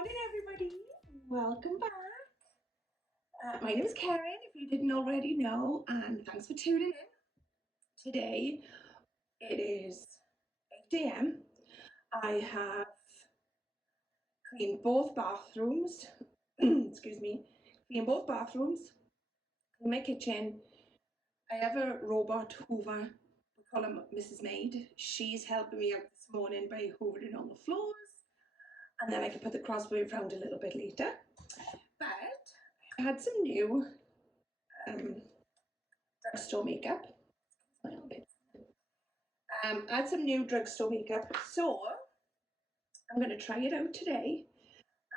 morning, everybody. Welcome back. My name is Karen, if you didn't already know, and thanks for tuning in. Today, it is 8 a.m. I have cleaned both bathrooms, excuse me, cleaned both bathrooms, cleaned my kitchen. I have a robot hoover, we call her Mrs. Maid. She's helping me out this morning by hoovering on the floors. And then I can put the crosswave round a little bit later. But I had some new drugstore makeup. I had some new drugstore makeup, so I'm going to try it out today.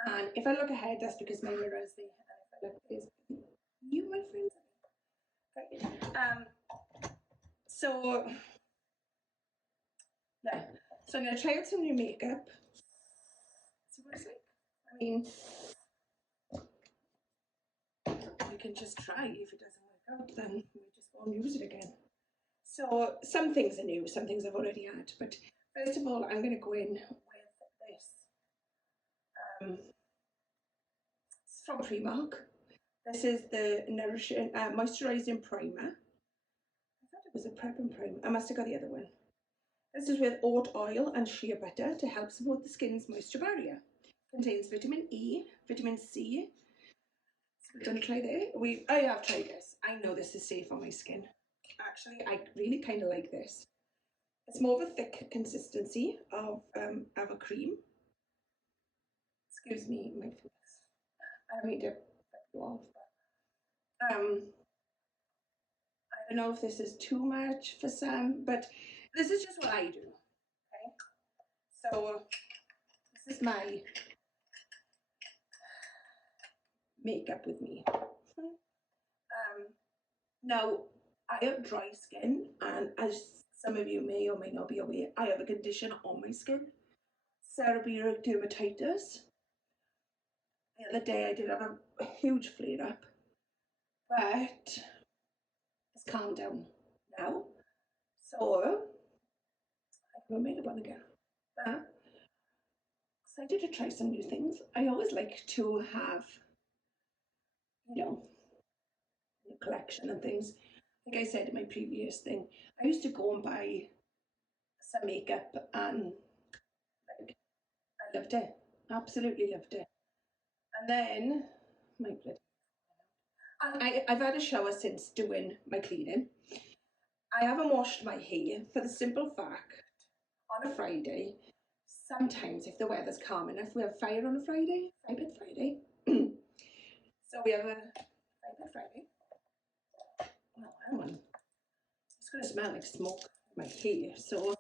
And if I look ahead, that's because my mirror is there. And if I look, there's you, my friends. Okay. So I'm going to try out some new makeup. See what it's like. I mean, you can just try. If it doesn't work out, then we just won't use it again. So some things are new, some things I've already had. But first of all, I'm going to go in with this. It's from Primark. This is the Nourishing Moisturising Primer. I thought it was a Prep and Primer. I must have got the other one. This is with oat oil and shea butter to help support the skin's moisture barrier. Contains vitamin E, vitamin C. So we're going to try that. I have tried this. I know this is safe on my skin. Actually, I really kind of like this. It's more of a thick consistency of a cream. Excuse me, my face. I don't mean to rip you off, but I don't know if this is too much for some, but this is just what I do. Okay, so this is my makeup with me. Now I have dry skin, and as some of you may or may not be aware, I have a condition on my skin, seborrheic dermatitis. The other day I did have a huge flare up, but it's calmed down now, so I can put makeup on again. But excited to try some new things. I always like to have, you know, a collection and things. Like I said in my previous thing, I used to go and buy some makeup and like I loved it, absolutely loved it. And then I've had a shower since doing my cleaning. I haven't washed my hair for the simple fact, on a Friday, sometimes if the weather's calm enough, we have fire on a Friday, Fire Pit Friday. So we have a Fire Pit Friday. Oh, hang on. It's going to smell like smoke in my hair, so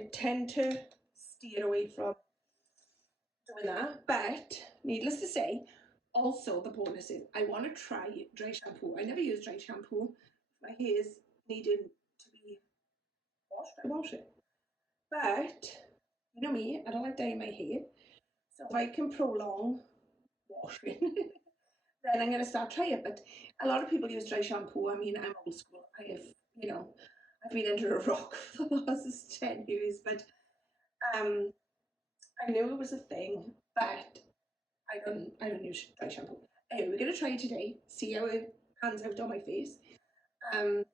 I tend to steer away from doing that. But needless to say, also the bonus is I want to try dry shampoo. I never use dry shampoo. If my hair is needing to be washed, I wash it. But you know me, I don't like dyeing my hair. So if I can prolong washing, then I'm going to start trying it. But a lot of people use dry shampoo. I mean, I'm old school. I have, you know, I've been under a rock for the last 10 years. But I knew it was a thing, but I don't use dry shampoo. Anyway, we're going to try it today. See how it pans out on my face. On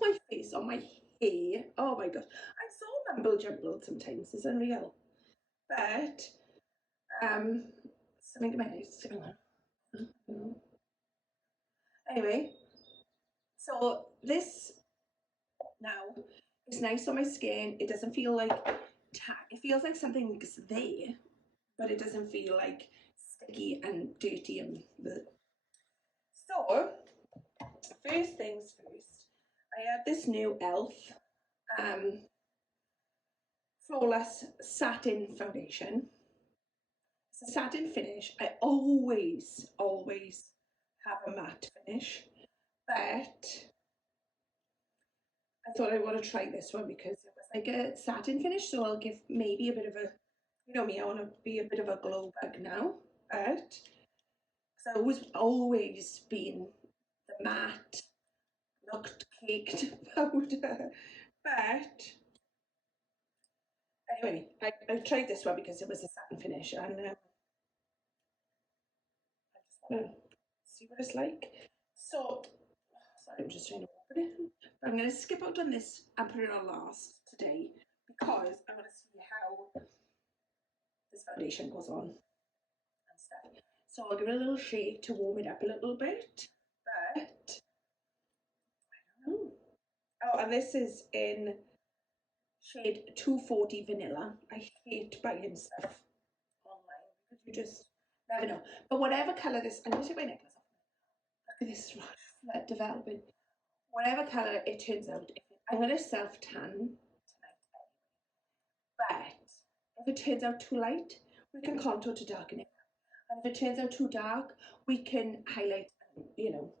my face, on my hair. Oh my gosh, I'm so mumble jumbled sometimes. It's unreal. But something in my eyes. Anyway, so this now is nice on my skin. It doesn't feel like it feels like something's there, but it doesn't feel like sticky and dirty and bleh. So first things first, I have this new e.l.f. Flawless Satin Foundation. It's a satin finish. I always have a matte finish, but I thought I want to try this one because it was like a satin finish, so I'll give maybe a bit of a, you know me, I want to be a bit of a glow bug now, but because I've always been the matte, looked caked powder, but Anyway, I tried this one because it was a satin finish, and I just want to see what it's like. So, sorry, I'm just trying to open it. I'm going to skip out on this and put it on last today because I want to see how this foundation goes on and stuff. So I'll give it a little shake to warm it up a little bit, but I don't know. Oh, and this is in shade 240 Vanilla. I hate buying stuff online because you just never know. But whatever colour this, I'm going to take my necklace off. Look at this flood developing. Whatever colour it turns out, I'm going to self-tan tonight anyway. But if it turns out too light, we can contour to darken it. And if it turns out too dark, we can highlight and, you know,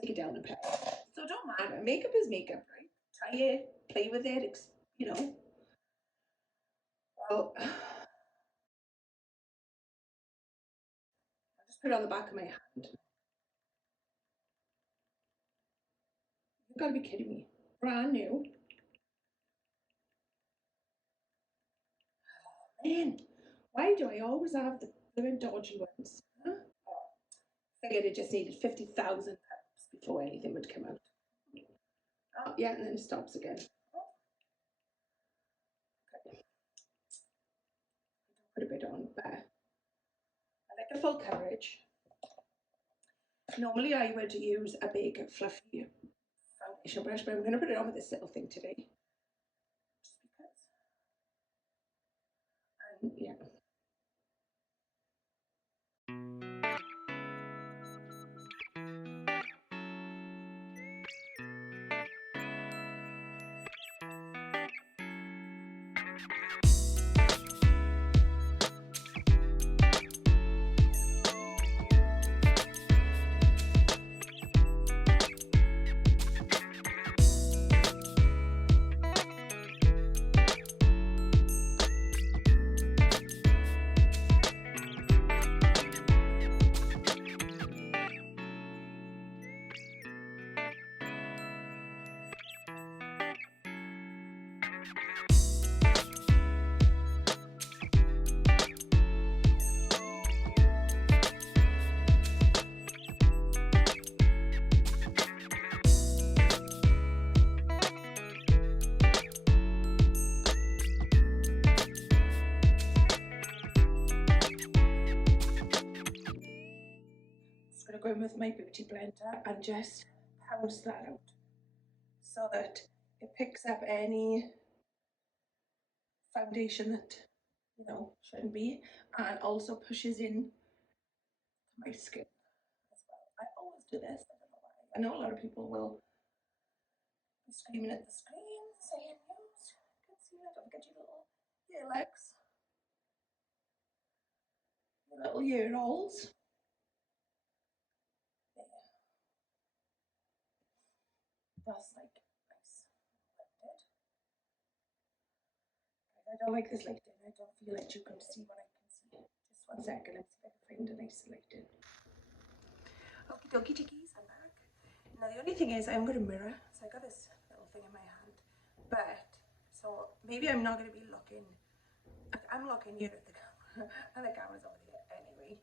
take it down a bit. So it don't matter. Makeup is makeup, right? Try it, play with it, you know. Well, I'll just put it on the back of my hand. You've got to be kidding me. Brand new. Oh, man, why do I always have the blue dodgy ones? Huh? Oh, figured it just needed 50,000 pounds before anything would come out. Oh, yeah, and then it stops again. Okay. Put a bit on there. I like a full coverage. Normally I would use a big fluffy foundation brush, but I'm going to put it on with this little thing today. Just because. And yeah. Go in with my beauty blender and just pounce that out so that it picks up any foundation that, you know, shouldn't be, and also pushes in my skin as well. I always do this, I don't know why. I know a lot of people will be screaming at the screen saying, use concealer, don't forget your little ear legs, your little ear rolls. That's like nice blended. I don't like this lighting. I don't feel like you can see what I can see. Just 1 second, let's see if I can find a nice lighting. Okie dokie chickies, I'm back. Now the only thing is I'm going to mirror. So I got this little thing in my hand. But, so maybe I'm not going to be looking, I'm looking here at the camera. And the camera's over there anyway.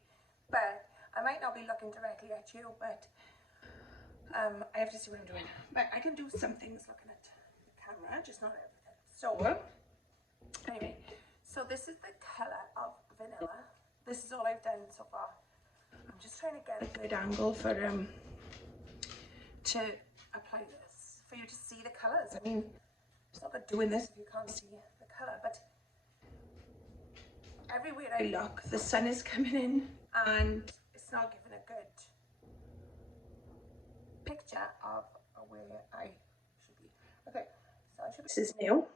But I might not be looking directly at you, but I have to see what I'm doing. But I can do some things looking at the camera, just not everything. So, anyway, so this is the colour of Vanilla. This is all I've done so far. I'm just trying to get a good angle for to apply this, for you to see the colours. I mean, it's not good doing this if you can't see the colour, but everywhere I look, the sun is coming in and it's not giving a good picture of where I should be. Okay, so I should be. This is new.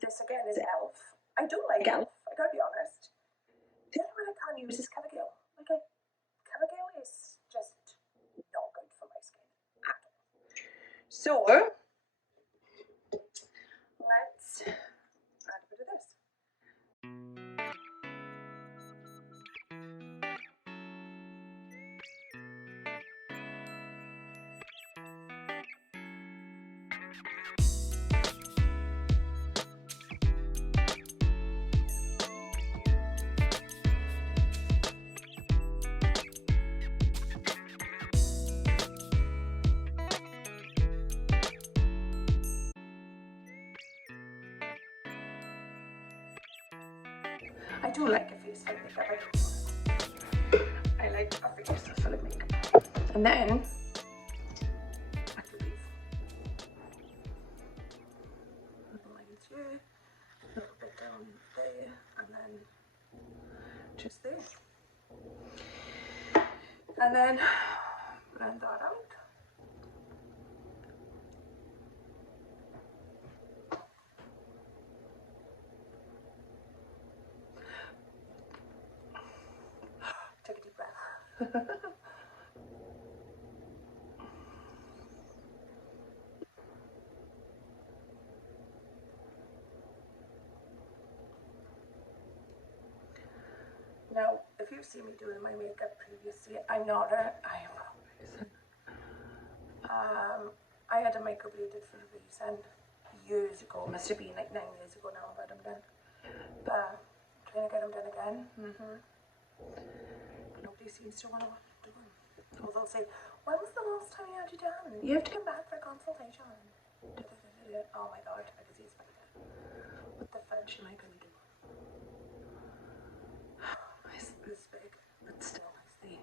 This again is e.l.f. I do like e.l.f. I gotta be honest. The only one I can't use is CoverGirl. Okay, CoverGirl is just not good for my skin at all. So let's add a bit of this. I do like a face full of makeup. I like a face full of makeup. And then lines here, a little bit down there, and then just there. And then blend that out. Take a deep breath. Now, if you've seen me doing my makeup previously, I had a makeup bladed for a reason years ago. Must have been like 9 years ago now I've had them done. But trying to get them done again. Nobody seems to want to do them. Or they'll say, when was the last time you had it done? You have to come back for a consultation. Oh my god, I can see his spider. What the fudge am I going to do? It's this big, but still, see.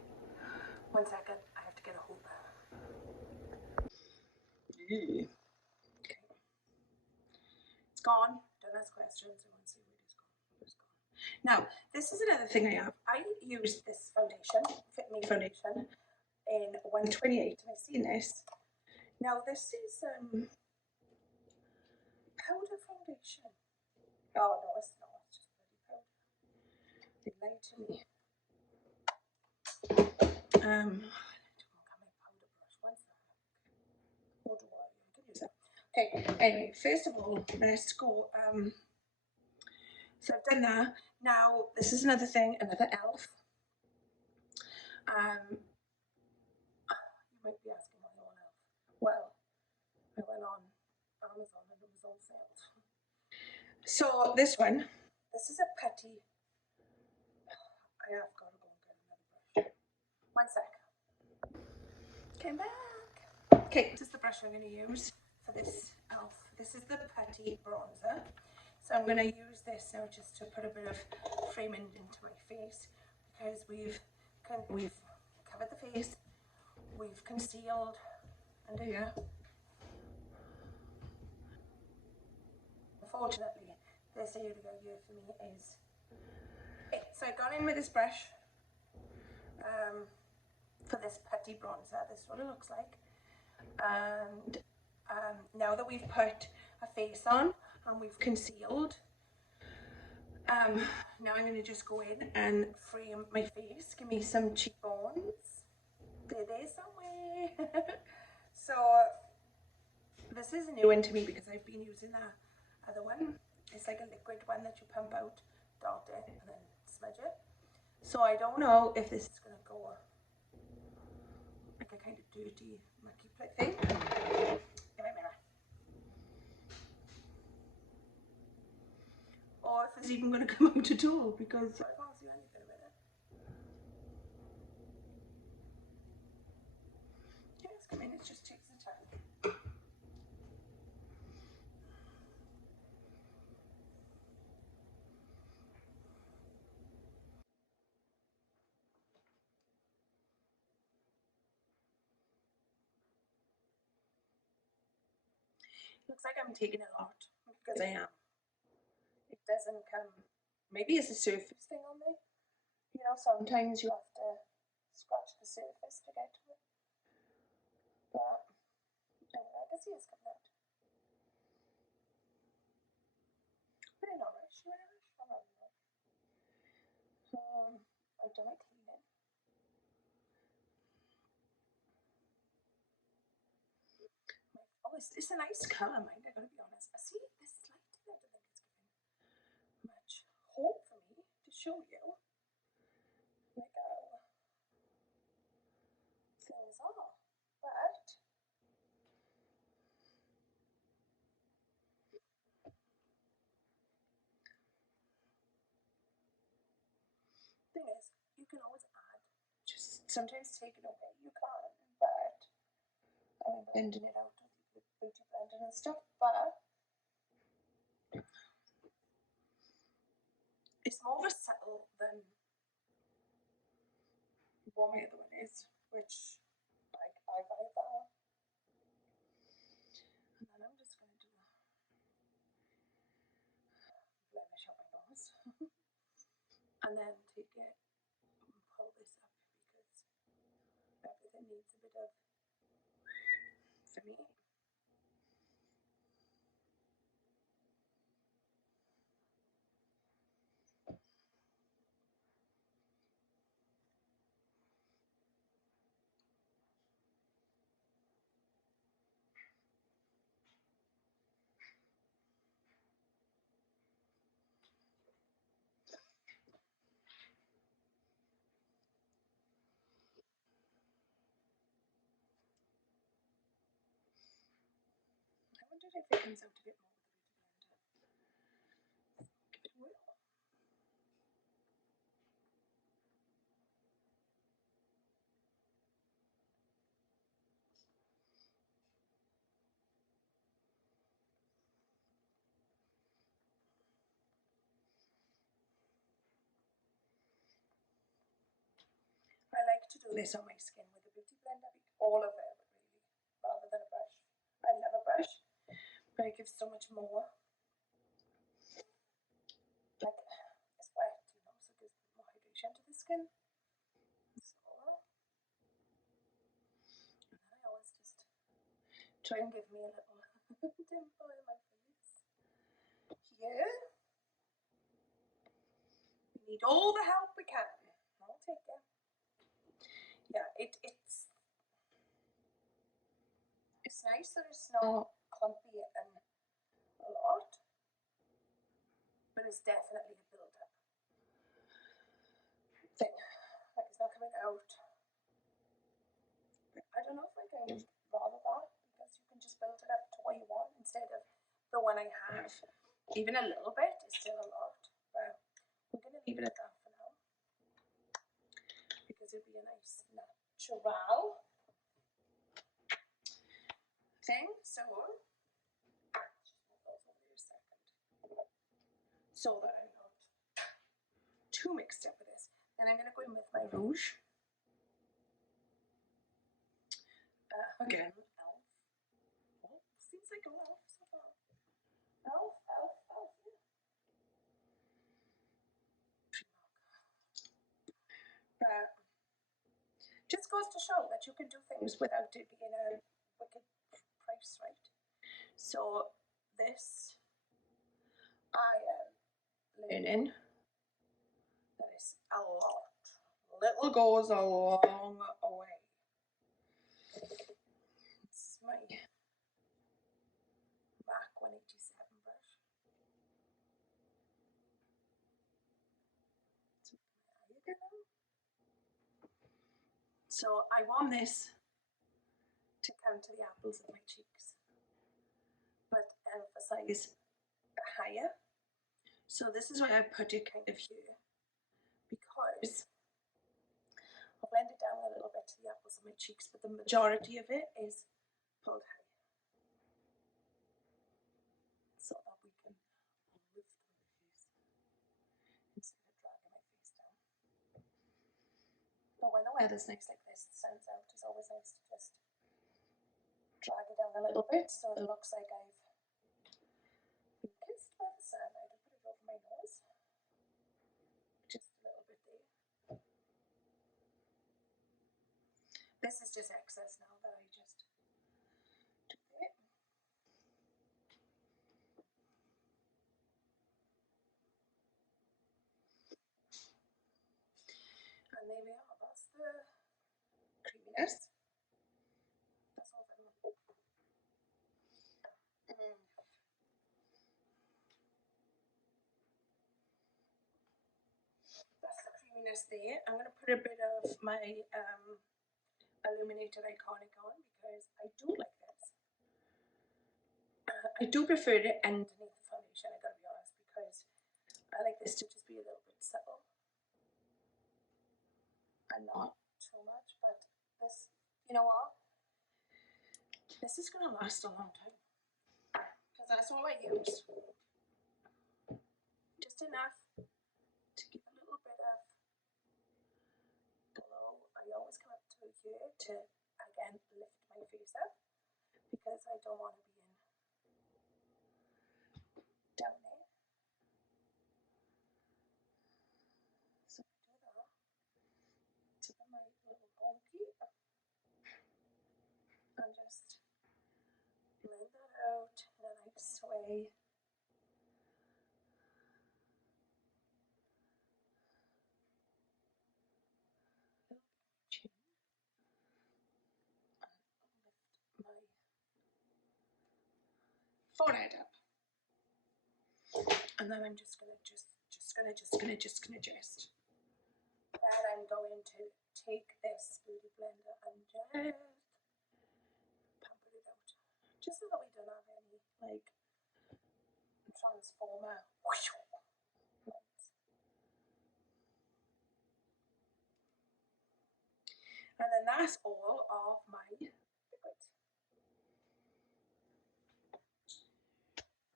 1 second, I have to get a hold of it. Okay. It's gone. Don't ask questions. I want to see where it's gone. It's gone. Now, this is another thing I have. I use this foundation, Fit Me foundation, in 128. Have I seen this? Now, this is powder foundation. Oh, no, it's not. It's just bloody powder. They lied to me. I don't got my powder brush. What's that? What do I use that? Okay, anyway, first of all, let's go. So I've done that. Now, this is another thing, another elf. You might be asking why I want elf. Well, I went on Amazon and it was on sale. So this one, this is a Putty. I have got to go and get another brush. 1 sec. Came back. Okay, this is the brush I'm going to use for this elf. This is the Putty Bronzer. So I'm going to use this now just to put a bit of framing into my face, because we've covered the face, we've concealed under here. Unfortunately, this area here for me is it. So I've gone in with this brush for this Putty Bronzer. This is what it looks like. And now that we've put a face on and we've concealed, now I'm going to just go in and frame my face, give me some cheekbones. They're there somewhere. So this is a new one to me because I've been using that other one. It's like a liquid one that you pump out, dot it, and then smudge it. So I don't know if this is going to go like a kind of dirty, mucky thing. Give me a minute. Or if it's even going to come out at all, because I can't see anything with it. Yes, come in, it just takes the time. Looks like I'm taking a lot, because I am. It doesn't come, maybe it's a surface thing on there. You know, sometimes you have to scratch the surface to get to it. But anyway, I can see it's coming out. But in a rush, I'm not in a rush. I've done my cleaning. Oh, it's a nice colour, mind, I gotta be honest. I see this lighting, I don't think it's giving much hope for me to show you. Like how things are. But thing is, you can always add. Just sometimes take it away, you can, but I'm blending it out with beauty blender and stuff, but it's more subtle than what my other one is, which like I buy that. And then I'm just going to do blemish up my nose. And then take it and pull this up because everything needs a bit of, for me. I wonder if it comes out a bit more with the beauty blender. Give it a whirl. I like to do this on my skin with a beauty blender, all of it really, rather than a brush. I love a brush, but it gives so much more. Like, it's wet, you know, so it gives more hydration to the skin. So, and then I always just try and give me a little dimple in my face. Here. We need all the help we can. I'll take it. Yeah, it's nice that it's not clumpy and a lot, but it's definitely a build-up thing. Like, it's not coming out. I don't know if I can rather that, because you can just build it up to what you want instead of the one I have. Even a little bit is still a lot, but we're going to leave it at that for now, because it'll be a nice natural thing. So so that I'm not too mixed up with this. Then I'm going to go in with my rouge. Again, Elf. Oh, seems like an elf so far. Elf, yeah. But just goes to show that you can do things without it being a wicked price, right? So this, I am learning that is a lot. Little goes a long way. This is my MAC 187 brush. So I want this to come to the apples of my cheeks, but emphasize higher. So this is why I put it kind of here, because I'll blend it down a little bit to the apples of my cheeks, but the majority of it is pulled high, so that we can lift my face instead of dragging my face down. But when the weather's nice like this, the sun's out, it's always nice to just drag it down a little bit so it looks like I've been kissed by the sun. I do put it over my nose, just a little bit there. This is just excess now that I just do it. And there we are, that's the creaminess. That's all for now. That's the creaminess there. I'm going to put a bit of my Illuminator Iconic on, because I do like this. I do prefer it underneath the foundation, I gotta be honest, because I like this to just be a little bit subtle and not too much. But this, you know what? This is gonna last a long time, because that's all I use. Just enough here to, again, lift my face up because I don't want to be in down there. So I do that to my little bulky and just blend that out in a nice way. Forehead up, and then I'm just gonna then I'm going to take this beauty blender and just pamper it out, just so that we don't have any like transformer. And then that's all of my liquid.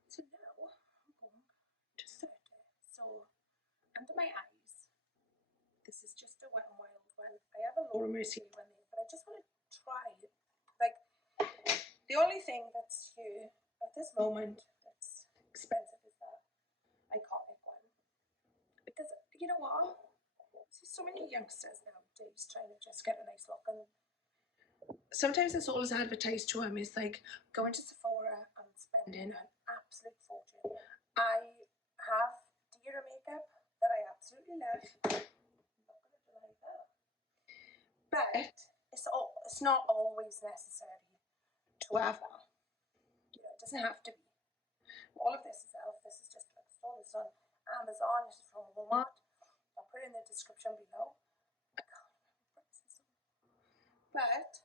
So now I'm going to set it. So under my eyes, this is just a Wet n Wild one. I have a Laura Mercier one there, but I just want to try it. Like, the only thing that's here at this moment that's expensive is that iconic one. Because, you know what? There's so many youngsters nowadays trying to just get a nice look, and sometimes it's all as advertised to them is like going to Sephora and spending an absolute fortune. I have DRUGSTORE makeup that I absolutely love. I'm not going to deny that. But it's not always necessary to have that. You know, it doesn't have to be. All of this is ELF. This is just drugstore. This is on Amazon. This is from Walmart. I'll put it in the description below. I can't remember prices. But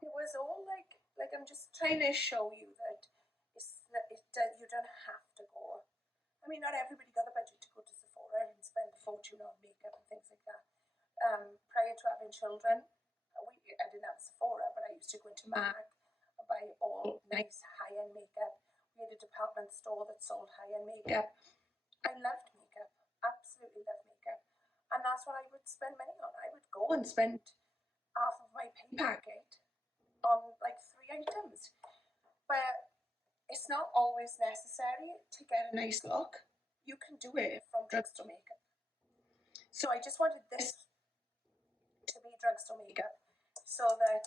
it was all like I'm just trying to show you that you don't have to go. I mean, not everybody got the budget to go to Sephora and spend a fortune on makeup and things like that. Prior to having children, I didn't have a Sephora, but I used to go into Mac and buy all nice high-end makeup. We had a department store that sold high-end makeup. I loved makeup, absolutely loved makeup, and that's what I would spend money on. I would go and spend half of my pay packet on like 3 items, but it's not always necessary to get a nice look. You can do it from drugstore makeup. So I just wanted this to be drugstore makeup so that,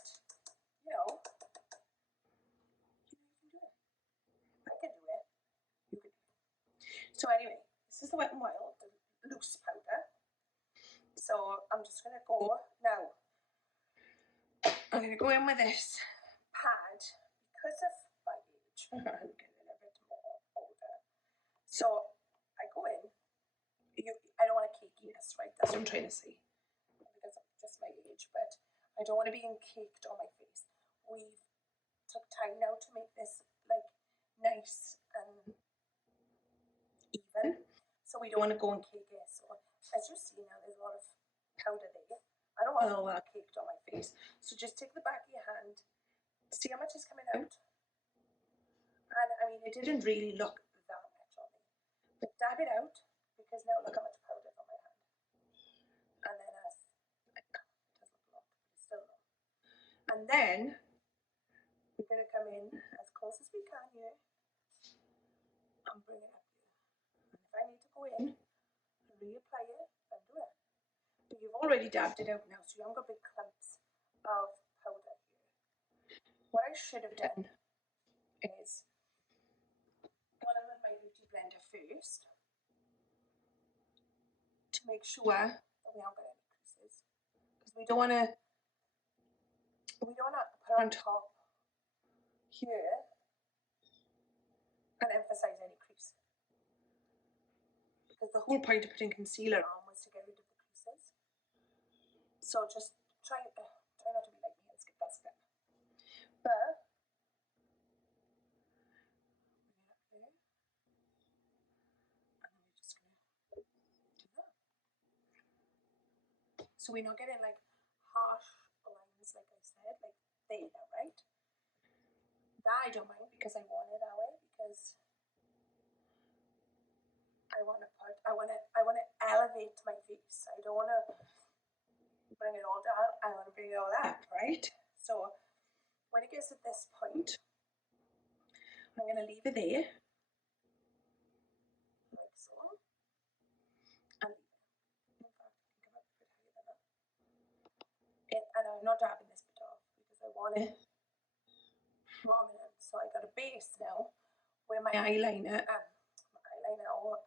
you know, you can do it. I can do it. You can do it. So anyway, this is the Wet n Wild, the loose powder. So I'm just going to go now. I'm going to go in with this pad because of my age. I'm getting a bit more older. So I go in. I don't want a cakiness, right? That's what I'm trying to say. Because of just my age, but I don't want to be caked on my face. We took time now to make this like nice and even. So we don't want to go and cake it. So as you see now, there's a lot of powder there. I don't want all that caked on my face. So just take the back of your hand, see how much is coming out. And I mean, it didn't really look that much on me. But dab it out, because now look how much powder is on my hand. And then it does look a lot, but it's still not. And then we're going to come in as close as we can here and bring it up here. And if I need to go in and reapply it, I'll do it. But you've already dabbed it out now, so you haven't got big clumps of powder here. What I should have done is gone in with my beauty blender first to make sure that we haven't got any creases, because we don't want to put on top here and emphasize any crease, because the whole point of putting concealer on was to get rid of the creases. So just try not to be like me and skip that step. But bring it up there, and then we're just gonna do that. So we're not getting like harsh lines, like I said, like there, right? That I don't mind, because I want it that way, because I want to elevate my face. I don't want to bring it all down, I want to bring it all up, right? So when it gets at this point, I'm going to leave it there, like so, and leave it. In fact, I think I might put higher than that. And I'm not dabbing this bit off because I want it prominent. So I got a base now where my eyeliner, or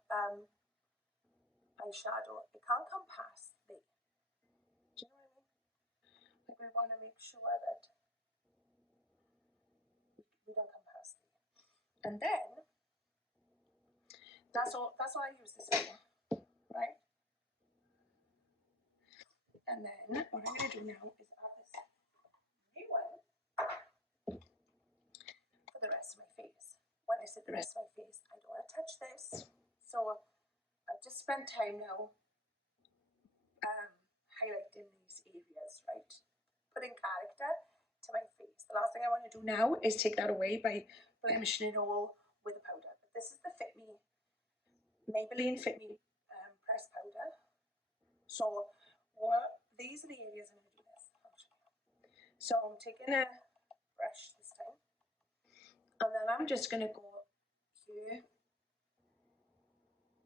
eyeshadow, it can't come past there. Do you know what I mean? Like we want to make sure that we don't come past there. And then that's all I use this for, right? And then what I'm going to do now is add this new one for the rest of my face. When I say the rest of my face, I don't want to touch this. So I've just spent time now highlighting these areas, right? Putting character to my face. The last thing I want to do now is take that away by blemishing it all with a powder. But this is the Fit Me, Maybelline Fit Me pressed powder. So these are the areas I'm going to do this. So I'm taking a brush this time, and then I'm just going to go here,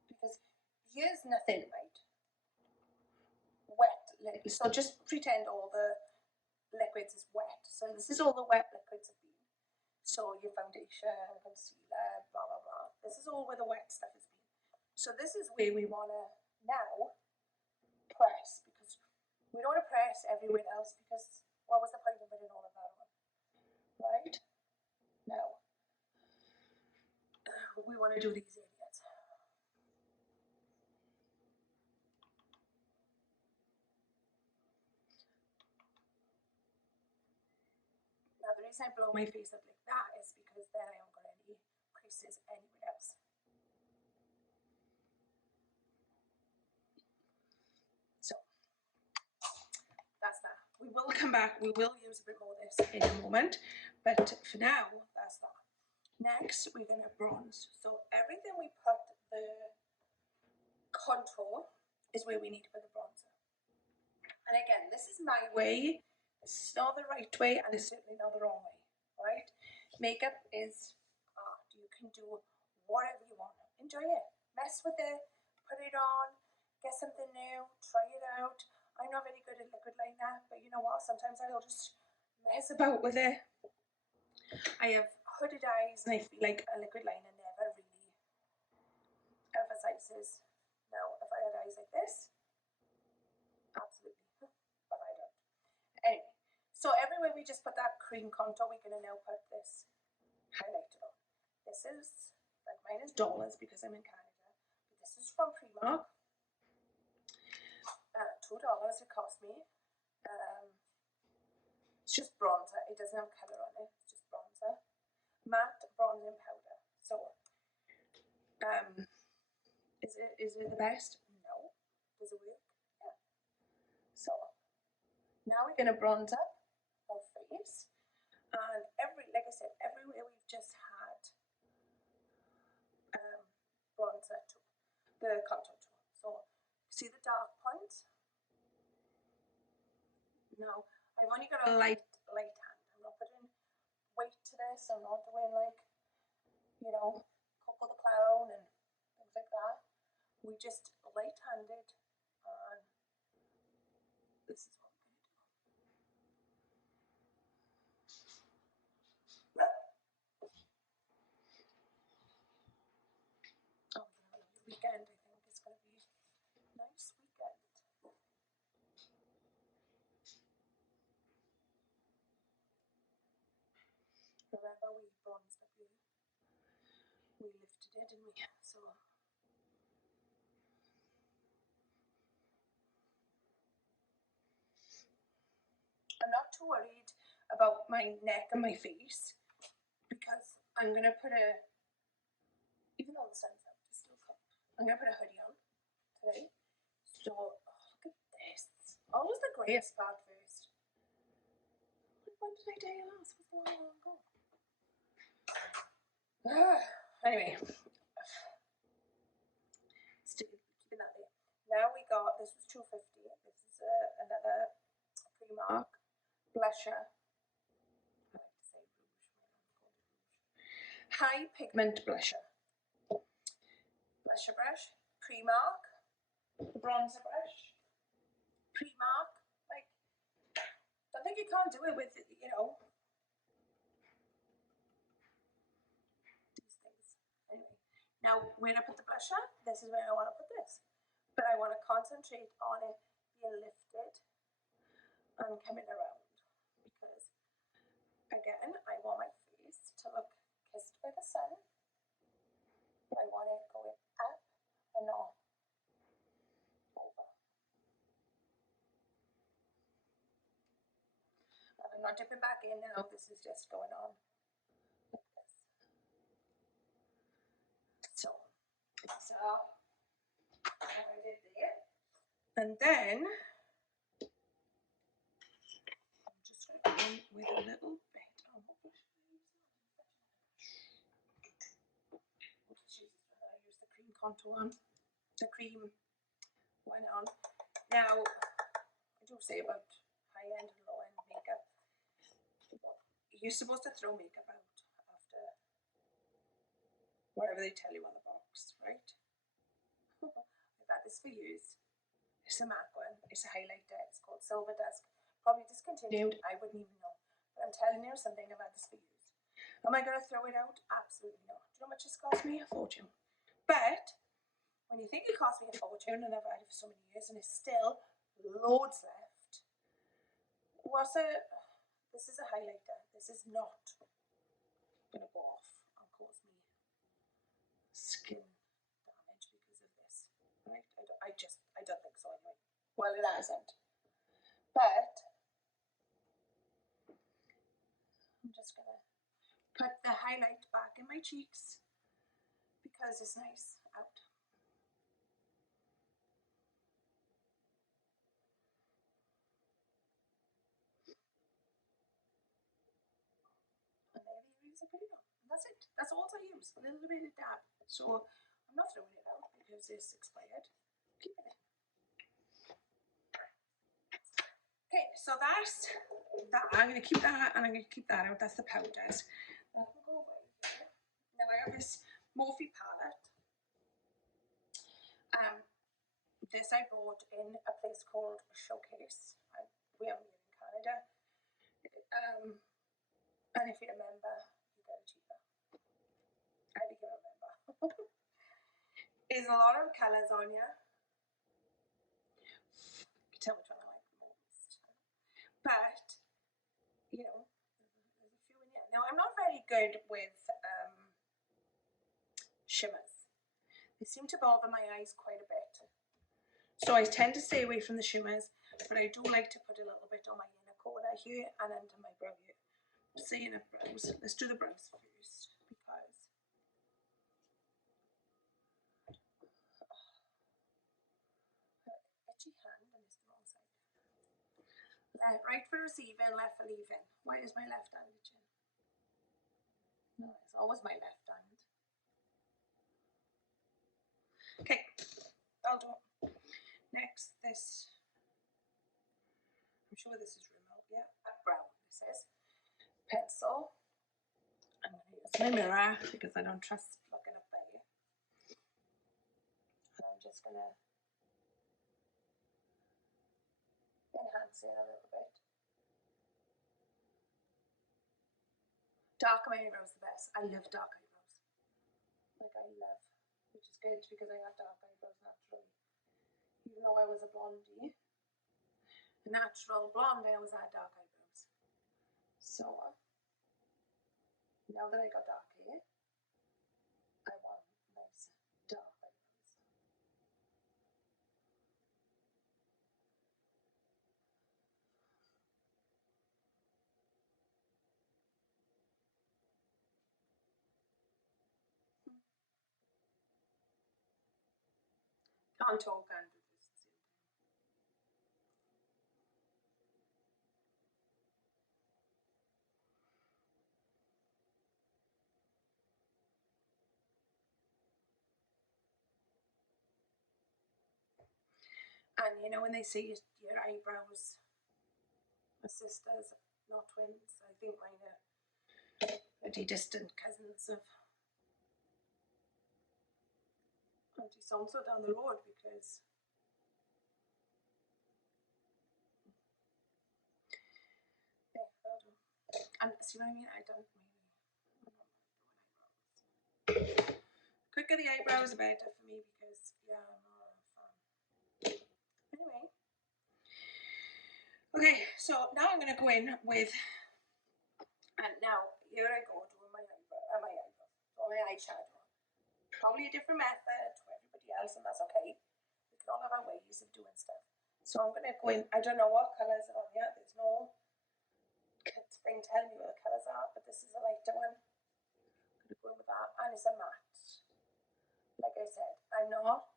because here's nothing, right? Wet, so just pretend all the liquids is wet. So this is all the wet liquids have been. So your foundation, concealer, blah blah blah. This is all where the wet stuff has been. So this is where we want to now press, because we don't want to press everywhere else, because what was the point of putting all of that on, right? Now we want to do these areas. Now the reason I blow my face up like that is because then I haven't got any creases anywhere else. So that's that. We will come back, we will use a bit more of this in a moment, but for now, that's that. Next, we're going to bronze. So everything we put the contour is where we need to put the bronzer. And again, this is my way. It's not the right way, and it's certainly not the wrong way, right? Makeup is art. You can do whatever you want. Enjoy it. Mess with it. Put it on. Get something new. Try it out. I'm not very good at liquid liner, but you know what? Sometimes I'll just mess about with it. I have hooded eyes, and I feel like a liquid liner never really emphasizes. Now, if I had eyes like this, absolutely, but I don't. Anyway, so everywhere we just put that cream contour, we're going to now put this highlighter on. This is, like mine is dollars because I'm in Canada, but this is from Primark. $2 it cost me. It's just bronzer, it doesn't have colour on it, it's just bronzer. Matte bronzing powder. So, is it the best? No. Does it work? Yeah. So, now we're going to bronze up our face. And like I said, everywhere we've just had bronzer to the contour tool. So, see the dark points? Now, I've only got a light hand. I'm not putting weight to this. I'm not doing like, you know, Coco the Clown and things like that. We just light-handed, and this is what we're going to do. Oh, weekend, I think it's going to be a nice weekend. Remember, we bronzed up here. We lifted it, didn't we? So I'm not too worried about my neck and my face, because I'm going to put even though the sun's out, it's still cold, I'm going to put a hoodie on today. So, oh, look at this. Always the greyest part first. When did I tell you last? It was a long ago. Anyway, keeping that there. Now we got, this was $2.50. This is another Primark Blusher. I like to say rouge. High Pigment Blusher. Blusher brush. Primark. The bronzer brush. Primark. Like, I think you can't do it with, you know, these things. Anyway, now where I put the blusher, this is where I want to put this. But I want to concentrate on it being lifted and coming around, because again, I want my face to look kissed by the sun, but I want it going up and not over. And I'm not dipping back in now, this is just going on like this. So what I did there. And then I'm just going to go in with a little bit of I use the cream contour on, the cream one on. Now, I do say about high-end and low-end makeup, you're supposed to throw makeup out after whatever they tell you on the box, right? I've had this for years. It's a MAC one, it's a highlighter, it's called Silver Dusk. Probably discontinued, I wouldn't even know. But I'm telling you something, I've had this for years. Am I going to throw it out? Absolutely not. Do you know how much it's cost me? A fortune. But when you think it cost me a fortune, and I've had it for so many years, and it's still loads left. This is a highlighter. This is not going to go off and cause me skin damage because of this, right? I don't think so anyway. Well, it hasn't. But I'm just going to put the highlight back in my cheeks because it's nice out. And there the areas are pretty on. And that's it. That's all I use. A little bit of dab. So I'm not throwing it out because it's expired. Keeping it. Okay, so that's that. I'm going to keep that and I'm going to keep that out. That's the powders. That will go away here. Now I have this Morphe palette. This I bought in a place called Showcase. We have it in Canada. And if you remember, you get it cheaper. I think you remember. There's a lot of colours on here. You can tell which one I like the most. But, you know, there's a few in here. Now, I'm not very good with shimmers. They seem to bother my eyes quite a bit. So I tend to stay away from the shimmers, but I do like to put a little bit on my inner corner here and under my brow here. Say inner brows. Let's do the brows first, because itchy hand and it's the wrong side. Right for receiving, left for leaving. Why is my left hand itching? No, it's always my left hand. Okay, I'll do it. Next, this. I'm sure this is Rimmel, yeah. Brown, this is. Pencil. I'm going to use my mirror because I don't trust looking up there. And I'm just going to enhance it a little bit. Dark eyebrows the best. I love dark eyebrows. Like I love, which is good because I have dark eyebrows naturally. Even though I was a blondie, a natural blonde, I always had dark eyebrows. So now that I got dark hair, I want nice dark eyebrows. Can't talk and do this at the same time. And you know when they say your eyebrows My sisters, not twins. I think mine are pretty distant cousins of Auntie so-and-so down the road, because yeah, and see what I mean? I don't really, quicker the eyebrows the better for me, because yeah, I'm not a fan. Anyway, okay, so now I'm going to go in with, and now here I go doing my eyebrow, so my eyeshadow. Probably a different method to everybody else, and that's okay. We can all have our ways of doing stuff. So I'm going to go in, I don't know what colours are on here, there's no thing telling me what the colours are, but this is a lighter one. I'm going to go in with that, and it's a matte. Like I said, I'm not,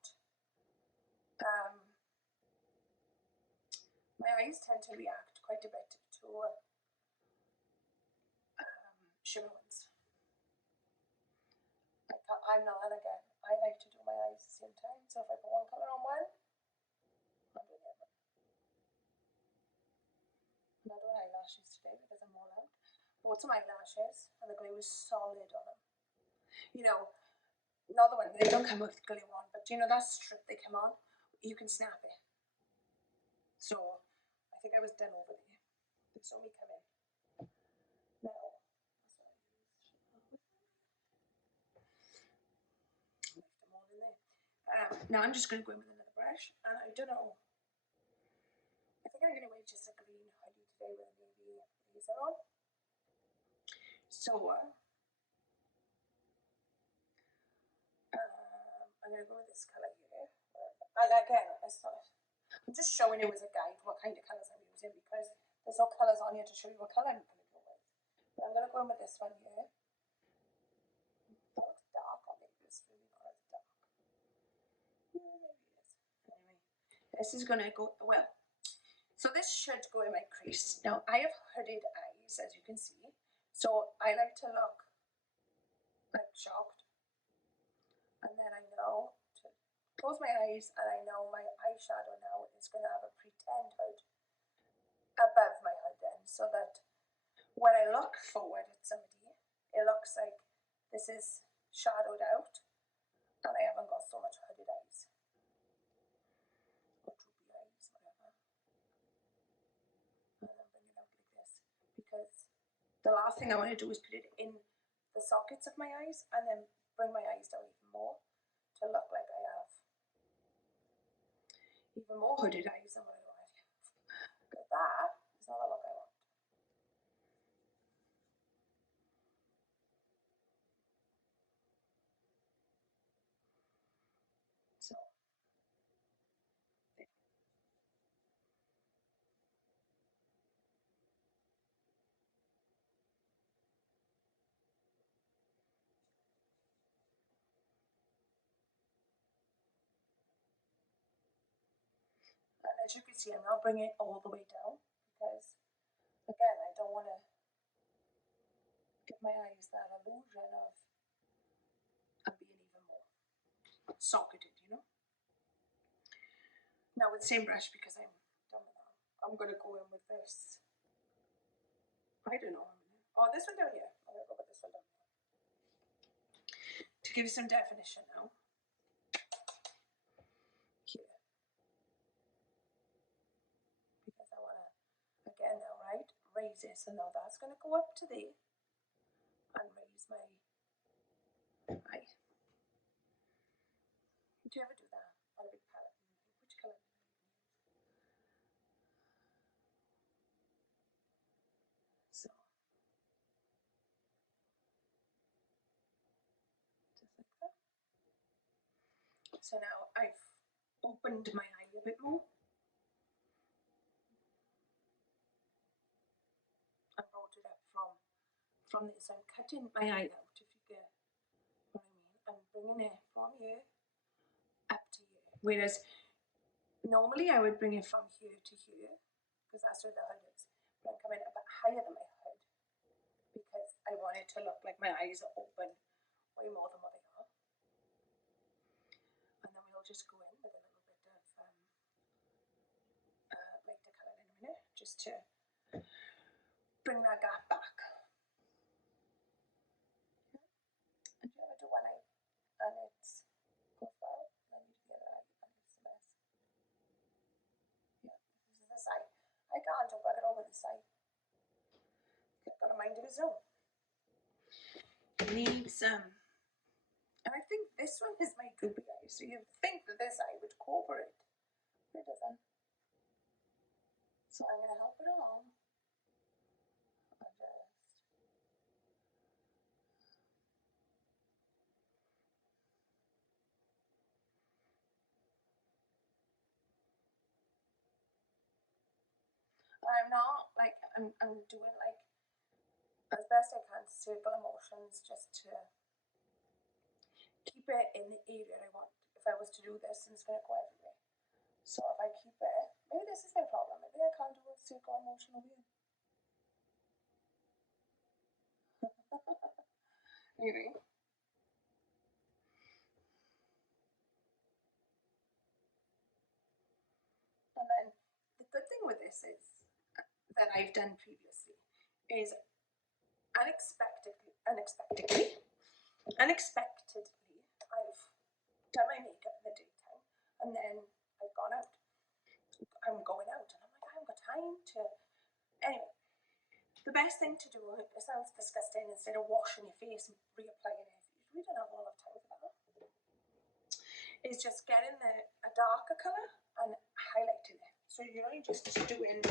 my eyes tend to react quite a bit to shimmer ones. I'm not, and again, I like to do my eyes at the same time, so if I put one colour on one, I'm doing the other. I'm not doing eyelashes today because I'm all out. Bought some eyelashes, and the glue is solid on them. You know, not the one, they don't come with glue on, but you know that strip they come on? You can snap it. So, I think I was done over there. They saw me come in. Now, now I'm just going to go in with another brush, and I don't know. I think I'm going to wear just a green hoodie today with a navy blazer on. So, I'm going to go with this colour here. And again, I'm just showing you as a guide what kind of colours I'm using, because there's no colours on here to show you what colour I'm going to go with. But I'm going to go in with this one here. That looks dark on me, but it's really not as dark. Maybe it is. Anyway, this is going to go, well, so this should go in my crease. Now, I have hooded eyes, as you can see. So I like to look like shocked. And then I know to close my eyes, and I know my eyeshadow now is going to have a pretend hood above my hood then, so that when I look forward at somebody, it looks like this is shadowed out and I haven't got so much hooded eyes. Or droopy eyes, whatever. And then bring it out like this, because the last thing I want to do is put it in the sockets of my eyes and then bring my eyes down even more to look like I have even more hooded eyes than what I already have. But that is not the look I want. So, there. And as you can see, I'm not bringing it all the way down, because again, I don't want to give my eyes that illusion of being even more socketed, you know. Now with the same brush, because I'm done with that, I'm going to go in with this. I don't know. Oh, this one down here. I'm going to go with this one down here. To give you some definition now. Here. Because I want to, again now, right, raise this. So now that's going to go up to there and raise my eye. Do you ever do that on a big palette? Which colour do you use? So. Just like that. So now I've opened my eye a bit more. I brought it up from this. I'm cutting my eye out, if you get what I mean. I'm bringing it from here up to here. Whereas normally I would bring it from here to here, because that's where the hood is. But I'm coming a bit higher than my hood, because I want it to look like my eyes are open way more than what they are. And then we'll just go in with a little bit of lighter colour in a minute, just to bring that gap back. And you ever do one eye and it's goes well, then you do the other eye and it's a mess. Yeah, this is this eye. I can't do bugger over this eye. I've got a mind of his own. It needs and I think this one is my goopy eye, so you'd think that this eye would cooperate, but it doesn't. So I'm going to help it along. I'm not like I'm doing like as best I can circle motions just to keep it in the area I want. If I was to do this, and it's going to go everywhere. So if I keep it, maybe this is my problem. Maybe I can't do a circle motion over here. Maybe. And then the good thing with this is that I've done previously is unexpectedly, I've done my makeup in the daytime, and then I've gone out. I'm going out, and I'm like, I haven't got time to. Anyway, the best thing to do, it sounds disgusting, instead of washing your face and reapplying it, we don't have a lot of time for that, is just getting a darker colour and highlighting it. So you're only just doing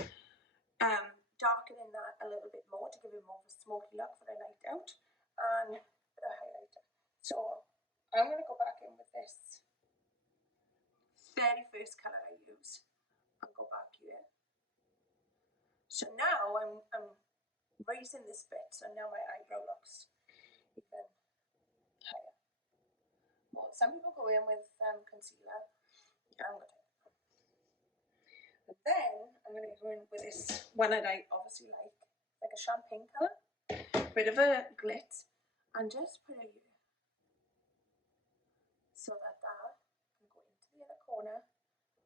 darkening that a little bit more to give it more of a smoky look that I liked out, and a highlighter. So I'm going to go back in with this very first colour I used and go back here. So now I'm raising this bit, so now my eyebrow looks even higher. Well, some people go in with concealer. I'm going to. And then I'm going to go in with this one that I obviously like a champagne colour, bit of a glit, and just put it here so that can go into the other corner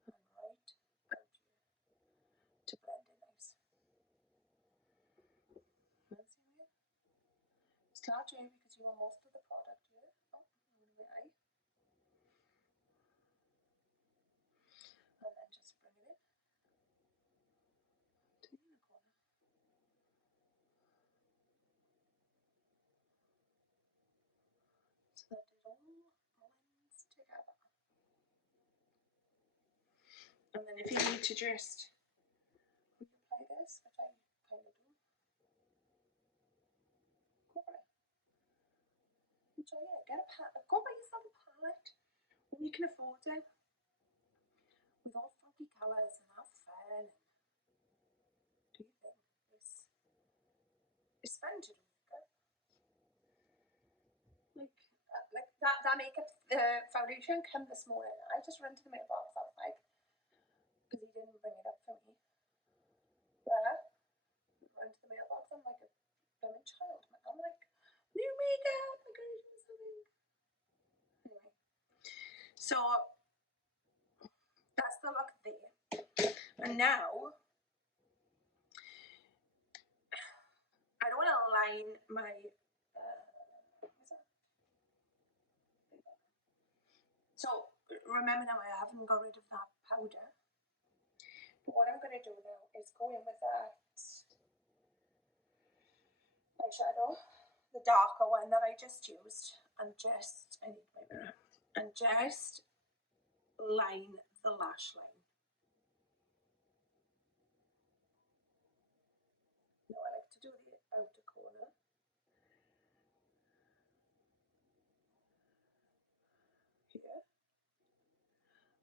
and right out here to blend in nice. Start here because you want most of the product here. Oh, over my eye. And then just bring it in to the inner corner. So that it all blends together. And then if you need to just reapply this, which I kind of do, go for it. So yeah, get a palette. Go buy yourself a palette when you can afford it, with all funky colours and have fun. Do you think it's fun to do makeup? Like that makeup, the foundation came this morning. I just ran to the mailbox. I was like, because he didn't bring it up for me. But run to the mailbox. I'm like a woman child. I'm like, new makeup. I'm gonna do something. Anyway, so that's the look there. And now I don't want to line my. So remember now, I haven't got rid of that powder. But what I'm going to do now is go in with that eyeshadow, the darker one that I just used, and just, I need my mirror, and just line the lash line. Now I like to do the outer corner. Here.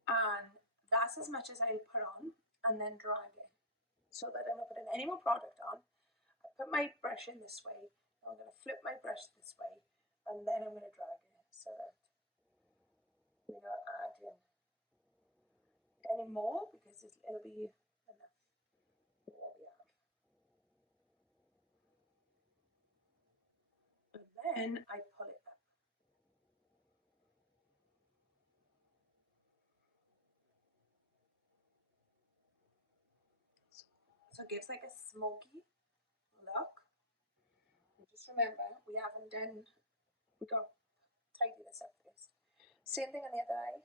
And that's as much as I'll put on, and then drag it. So that I'm not putting any more product on. I put my brush in this way, and I'm going to flip my brush this way, and then I'm going to drag it so that we're not adding any more, because it'll be enough for what we have. And then I pull it up. So it gives like a smoky look. And just remember, we haven't done, we got to tidy this up first. Same thing on the other eye.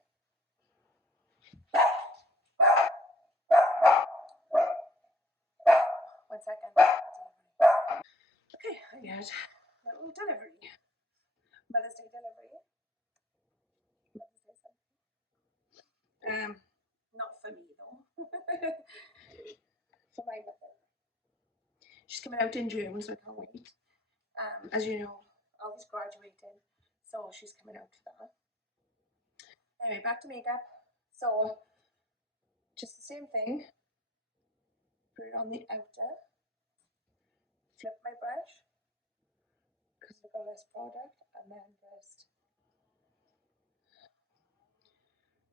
One second. Okay, I had a little delivery. Mother's Day delivery. Mother's Day something. Not for me though. For my mother. She's coming out in June, so I can't wait. As you know, Alvy's graduating, so she's coming out for that. Anyway, back to makeup. So, just the same thing. Put it on the outer. Flip my brush, because we've got less product, and then just...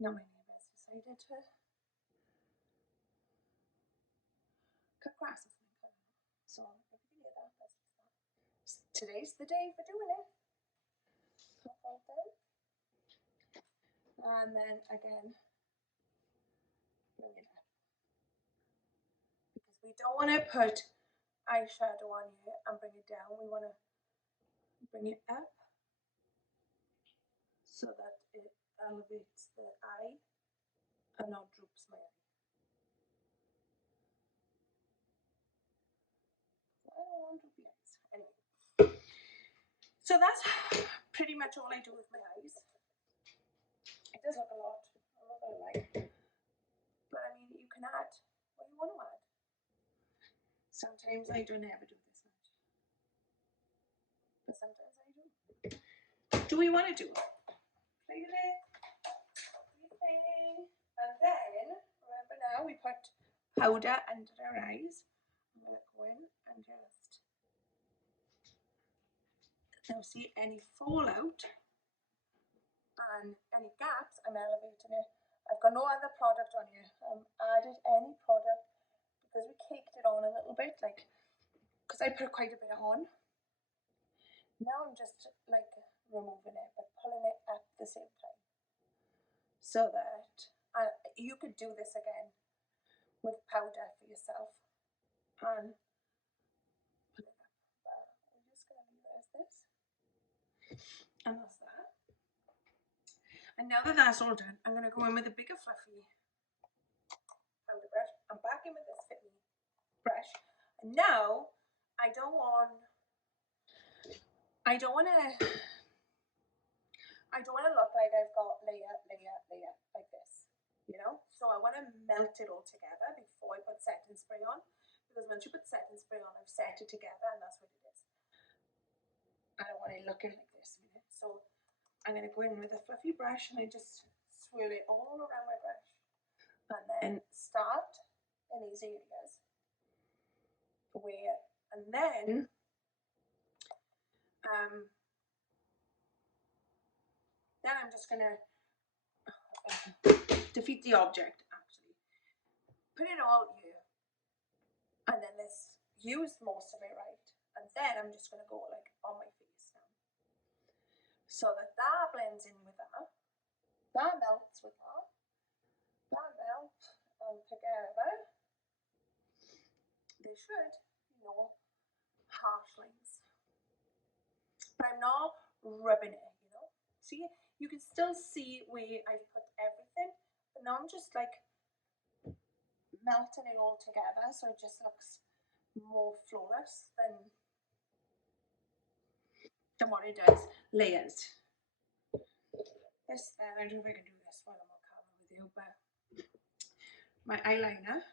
Now my neighbour's decided to cut grass with my car. So, if you can hear that, that's just that. Today's the day for doing it. Pop that down. And then again, bring it up. Because we don't want to put eyeshadow on here and bring it down. We want to bring it up so that it elevates the eye and not droops my eye. I don't want droopy eyes. Anyway. So that's pretty much all I do with my eyes. It does look a lot. I'm not gonna lie. But I mean, you can add what you want to add. Sometimes I don't ever do this much. But sometimes I do. Do we want to do it? Play with it. Everything. And then, remember now, we put powder under our eyes. I'm going to go in and just... Now see any fallout and any gaps, I'm elevating it. I've got no other product on here. Added any product because we caked it on a little bit, like, because I put quite a bit on. Now I'm just like removing it but pulling it at the same time, so that you could do this again with powder for yourself and pull it up. But I'm just going to leave it as this, and that's that. And now that that's all done, I'm going to go in with a bigger fluffy powder brush. I'm back in with this Fit Me brush, and now I don't want to look like I've got layer like this, you know? So I want to melt it all together before I put setting spray on, because once you put setting spray on, I've set it together and that's what it is. I don't want it looking like this, you know? So I'm going to go in with a fluffy brush and I just swirl it all around my brush, and then start in these areas where, and then I'm just going to defeat the object, actually. Put it all here. And then use most of it, right? And then I'm just going to go like on my face now. So that blends in with that. That melts with that. That melts together. They should, you know, harsh lines. But I'm not rubbing it, you know. See, you can still see where I've put everything, but now I'm just like melting it all together, so it just looks more flawless than what it does. Layers. This then, I don't know if I can do this while I'm on camera with you, but my eyeliner,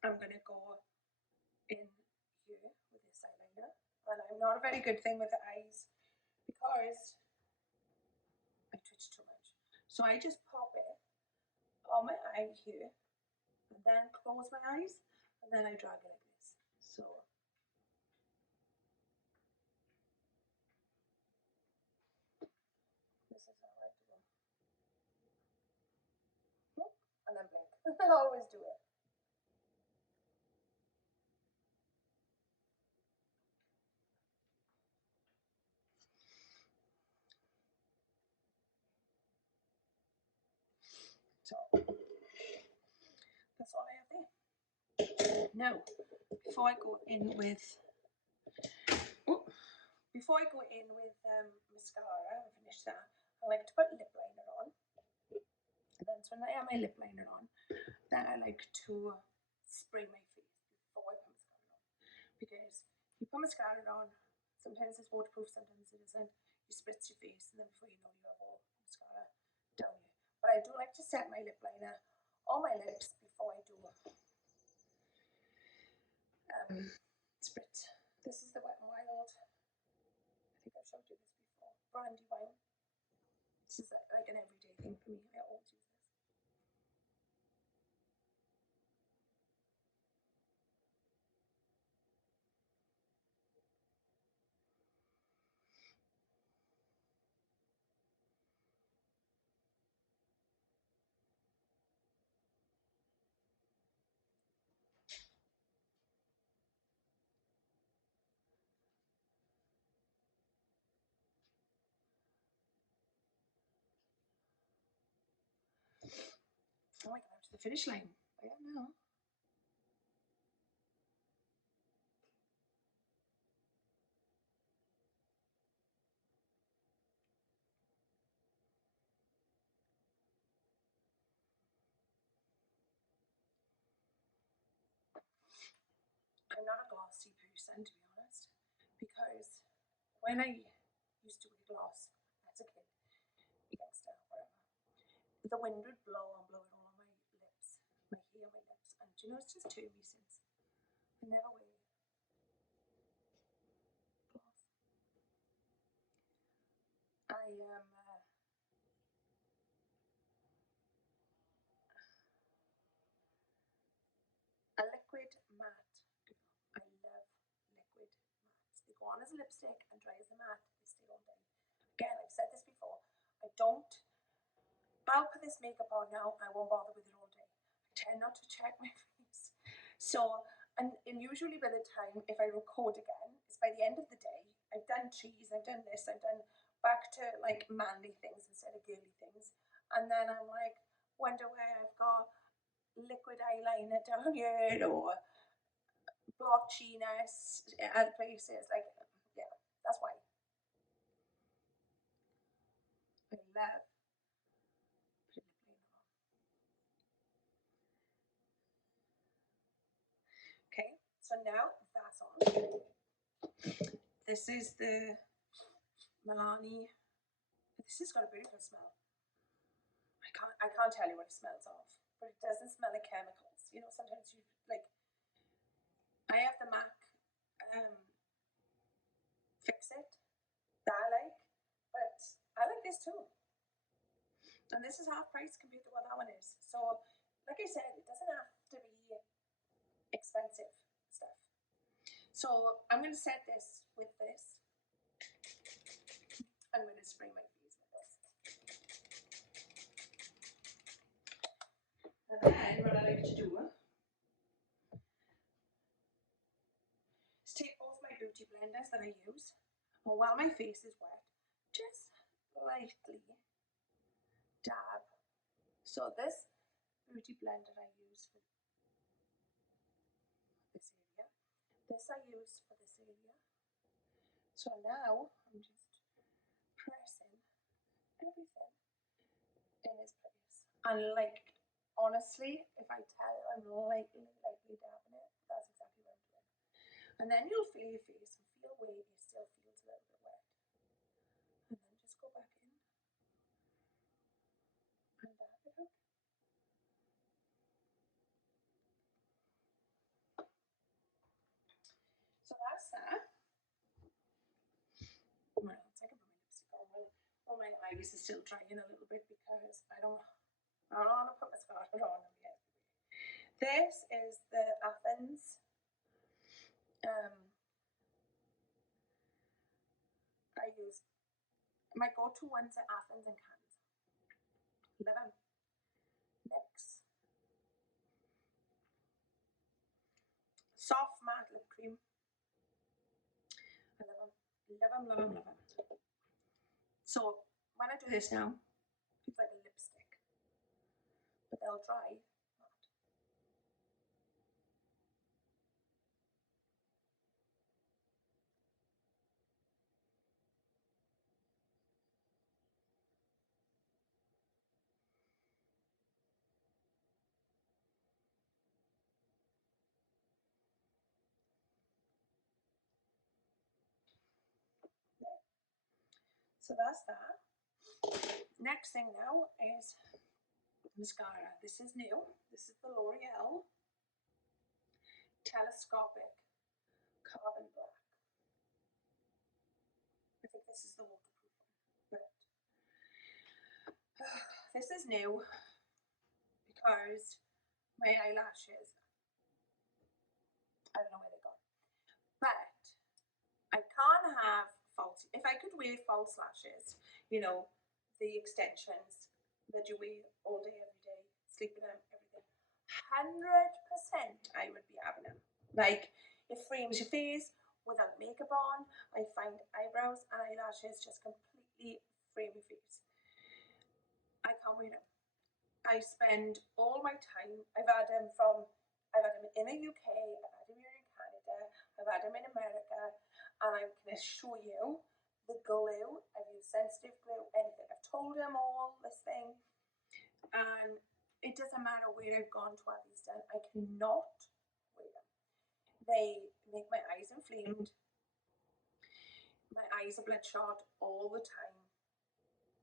I'm going to go in here with this eyeliner, and I'm not a very good thing with the eyes because I twitch too much. So I just pop it on my eye here, and then close my eyes, and then I drag it like this. So this is how I do it. And then blink. I always do it. So that's all I have there. Now, before I go in with mascara and finish that, I like to put lip liner on. And then when I have my lip liner on, then I like to spray my face before I put mascara on. Because you put mascara on, sometimes it's waterproof, sometimes it isn't. You spritz your face, and then before you know, you have all mascara down here. But I do like to set my lip liner on my lips before I do spritz. This is the Wet n Wild. I think I've showed you this before. Brandy wine. This is like an everyday thing for me. I always use this. Oh my god, to the finish line. I don't know. I'm not a glossy person, to be honest, because when I used to wear gloss as a kid, youngster, whatever, the wind would blow and blow it all on my lips, my hair, my lips, and you know, it's just turned me since. I never wear gloss. I am a liquid matte girl. I love liquid mattes. They go on as a lipstick and dry as a matte. They stay all day. Again, I've said this before. I'll put this makeup on now. I won't bother with it all day. I tend not to check my face. So, and usually by the time, if I record again, it's by the end of the day. I've done cheese, I've done this, I've done back to like manly things instead of girly things. And then I'm like, wonder where I've got liquid eyeliner down here or blotchiness other places. Like, yeah, that's why. I love putting lip liner on. Okay, so now that's on. This is the Milani. This has got a beautiful smell. I can't tell you what it smells of, but it doesn't smell like chemicals. You know, sometimes you like. I have the MAC Fix It that I like, but I like this too. And this is half price compared to what that one is. So, like I said, it doesn't have to be expensive stuff. So I'm going to set this with this. I'm going to spray my face with this. And then what I like to do is take off my beauty blenders that I use. And while my face is wet, just lightly dab. So this beauty blender I use for this area. This I use for this area. So now I'm just pressing everything in this place. And like, honestly, if I tell you I'm lightly dabbing it, that's exactly what I'm doing. And then you'll feel your face and feel where it still feels a little bit wet. And then just go back in and dab it up. So that's that. Well, it's like I put my lipstick on. Well, my eyes are still drying a little bit because I don't want to put mascara on them yet. This is the Athens. I use my go-to ones are Athens and Cannes. Love them. Next, soft matte lip cream. I love them. Love them, love them, love them. So when I do this now, it's like a lipstick, but they'll dry matte. So that's that. Next thing now is mascara. This is new. This is the L'Oreal Telescopic Carbon Black. I think this is the waterproof one. But this is new because my eyelashes, I don't know where they gone. But I can't have false. If I could wear false lashes, you know, the extensions that you wear all day, every day, sleeping in them, everything, 100% I would be having them. Like, it frames your face without makeup on. I find eyebrows and eyelashes just completely frame your face. I can't wear them. I spend all my time, I've had them in the UK, I've had them here in Canada, I've had them in America, and I'm going to show you the glue. I've used sensitive glue, anything. I've told them all this thing, and it doesn't matter where I've gone to have these done, I cannot wear them. They make my eyes inflamed. My eyes are bloodshot all the time.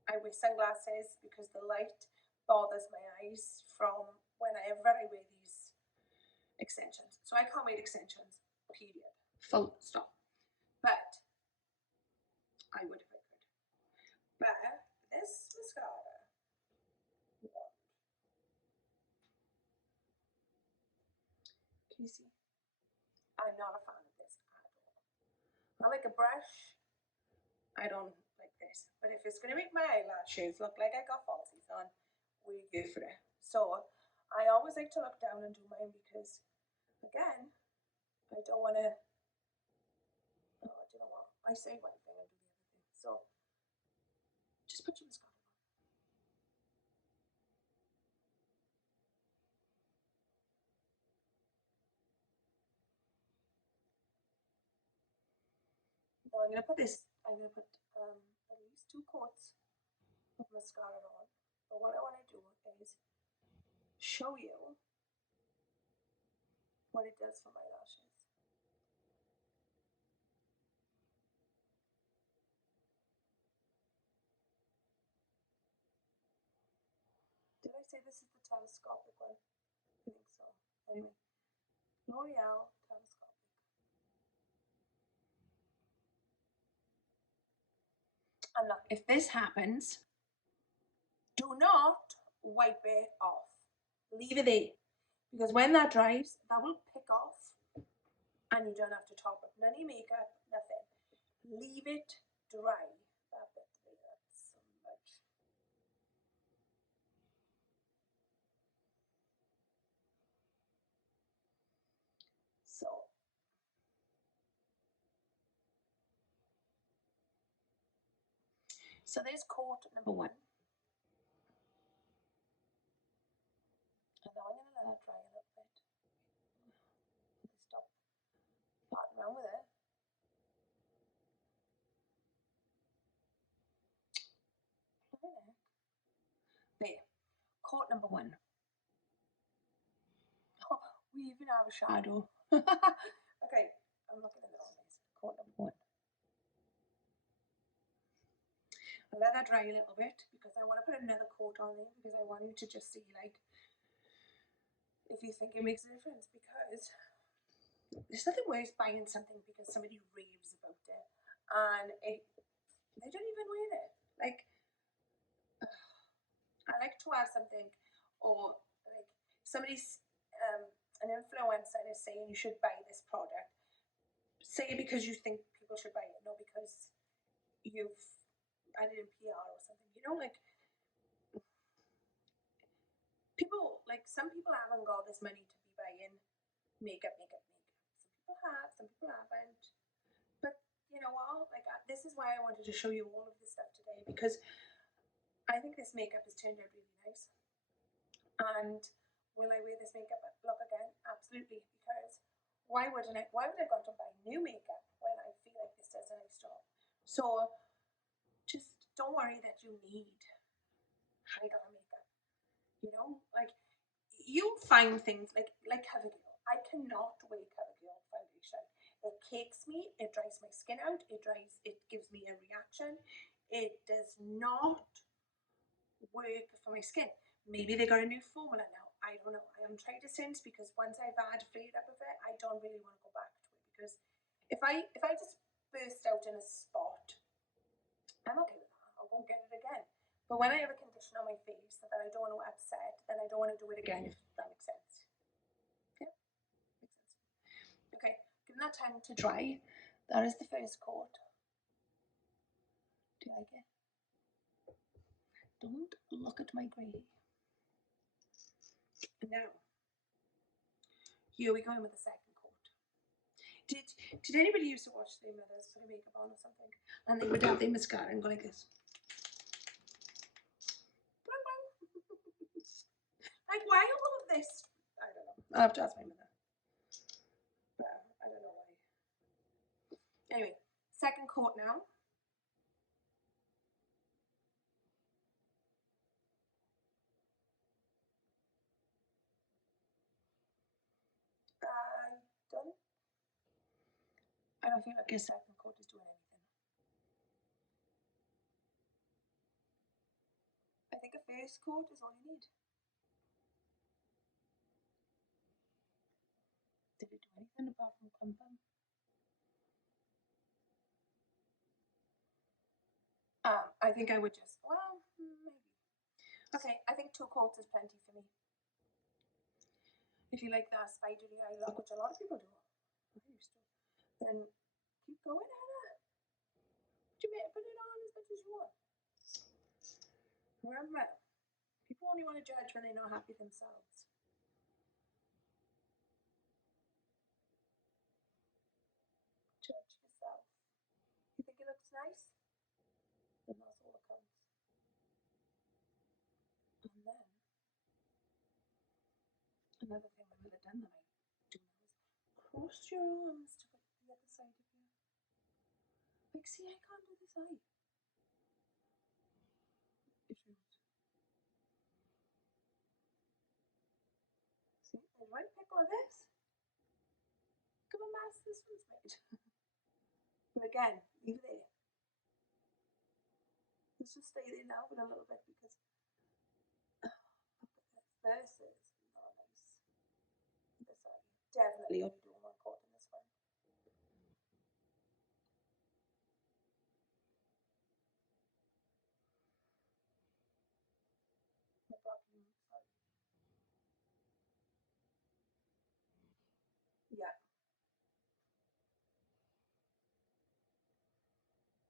I wear sunglasses because the light bothers my eyes from whenever I wear these extensions. So I can't wear extensions, period. Full stop. But I would if I could. But this mascara, can you see? I'm not a fan of this at all. I like a brush. I don't like this. But if it's going to make my eyelashes look like I got falsies on, we go for it. So I always like to look down and do mine because, again, I don't want to, oh, I don't know what, I say one thing and do the other thing. So just put your mascara on. Now I'm going to put this, I'm going to put at least 2 coats of mascara on. But what I want to do is show you what it does for my lashes. Did I say this is the telescopic one? I think so. Anyway, L'Oreal Telescopic. And look, if this happens, do not wipe it off. Leave it there. Because when that dries, that will pick off and you don't have to top it. None of your makeup, nothing. Leave it dry. That bit there, that's so much. So there's coat number 1. And now I'm going to let that dry a little bit. Stop farting around with it. There, coat number 1. Oh, we even have a shadow. Okay, I'm looking at the wrong place. Coat number 1. I'll let that dry a little bit because I want to put another coat on there because I want you to just see, like, if you think it makes a difference, because there's nothing worse buying something because somebody raves about it and they don't even wear it. Like, I like to have something, or like somebody's an influencer is saying you should buy this product. Say it because you think people should buy it, not because you've added in PR or something. You know, like, people, like, some people haven't got this money to be buying makeup. Some people have, some people haven't. But you know what? Like, this is why I wanted to show you all of this stuff today, because I think this makeup has turned out really nice. And will I wear this makeup look again? Absolutely. Because why would I go out and buy new makeup when I feel like this does a nice job? So just don't worry that you need high-dollar makeup. You know, like, you find things like CoverGirl. I cannot wear CoverGirl foundation. It cakes me, it dries my skin out, it gives me a reaction. it does not work for my skin. Maybe they got a new formula now. I don't know. I haven't tried it since, because once I've had a flared up of it, I don't really want to go back to it, because if I just burst out in a spot, I'm okay with that. I won't get it again. But when I have a condition on my face that I don't want to upset, then I don't want to do it again, if that makes sense. Yeah, makes sense. Okay, give that time to dry. That is the first coat. Do you like it? Don't look at my grey. Now, here we go in with the second coat. Did anybody used to watch their mothers put makeup on or something, and they would have their mascara and go like this? Like, why all of this? I don't know. I'll have to ask my mother. But I don't know why. Anyway, second coat now. I don't feel like a second coat is doing anything. I think a first coat is all you need. Did it do anything apart from clumping? I think I would just, well, maybe. Okay, I think 2 coats is plenty for me. If you like that spidery eye look, which a lot of people do, then keep going, Hannah. You may put it on as much as you want. Remember, people only want to judge when they're not happy themselves. Judge yourself. You think it looks nice? Then that's all that counts. And then, another thing I would have done that I do now is cross your arms to put the other side of you. Like, see, I can't do this eye. If you see, there's one pickle of this. Look at the mess this one's made. But again, leave it there. Let's just stay there now with a little bit, because this is not nice. This eye. Definitely only doing 1 coat in this one. Yeah.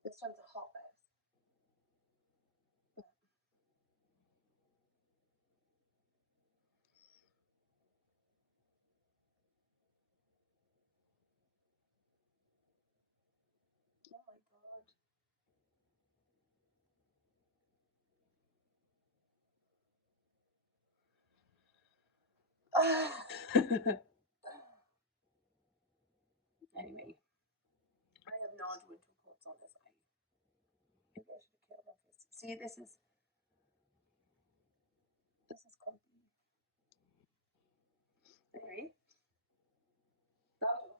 This one's a hot mess. Oh my god. Anyway, I have not doing 2 coats on this eye. Maybe I should have killed my face. See, this is complete. Anyway, that'll do.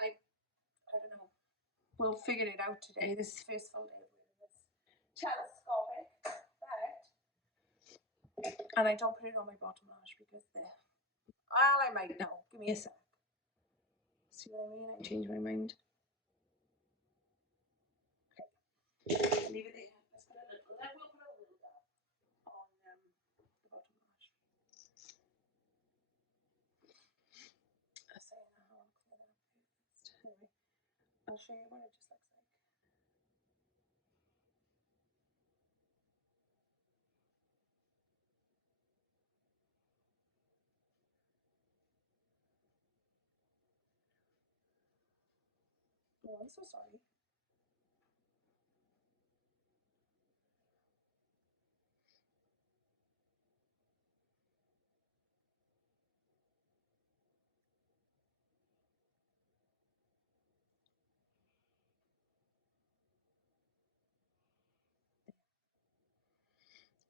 I don't know. We'll figure it out today. This is the first full day of wearing this telescopic bag. And I don't put it on my bottom lash because well, I might now. Give me a sec. See what I mean? I changed my mind. Okay. Leave it there. Let's put a little. I will put a little bit on the bottom lash. I say now I'll clean it up first. Anyway, I'll show you what it just looks like. Oh, I'm so sorry.